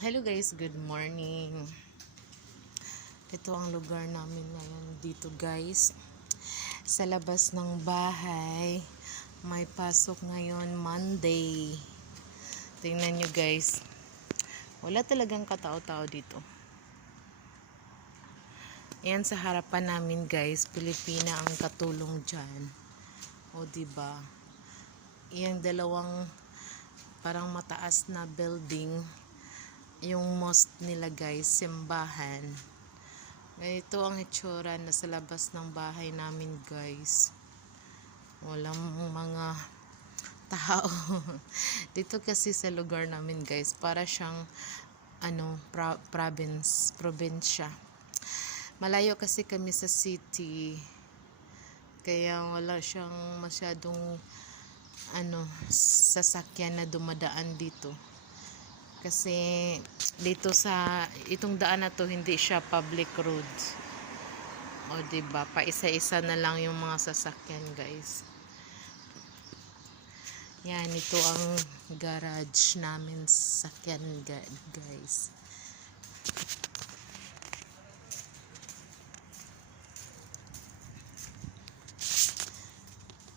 Hello guys, good morning. Ito ang lugar namin ngayon dito guys. Sa labas ng bahay, may pasok ngayon Monday. Tingnan nyo guys. Wala talagang katao-tao dito. Yan sa harapan namin guys, Pilipina ang katulong dyan. O ba? Yung dalawang parang mataas na building yung mosque nila guys, simbahan. Ganito ang itsura na sa labas ng bahay namin guys. Walang mga tao. Dito kasi sa lugar namin guys, para siyang ano, pro- province, probinsya. Malayo kasi kami sa city. Kaya wala siyang masyadong ano, sasakyan na dumadaan dito. Kasi dito sa itong daan na to hindi siya public road. O ba? Pa isa-isa na lang yung mga sasakyan, guys. Yan, ito ang garage namin sasakyan, guys.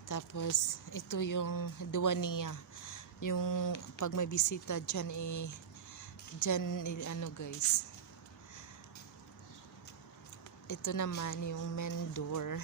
Tapos, ito yung Duwania. Yung pag may bisita dyan, eh, dyan, ano guys. Ito naman yung main door.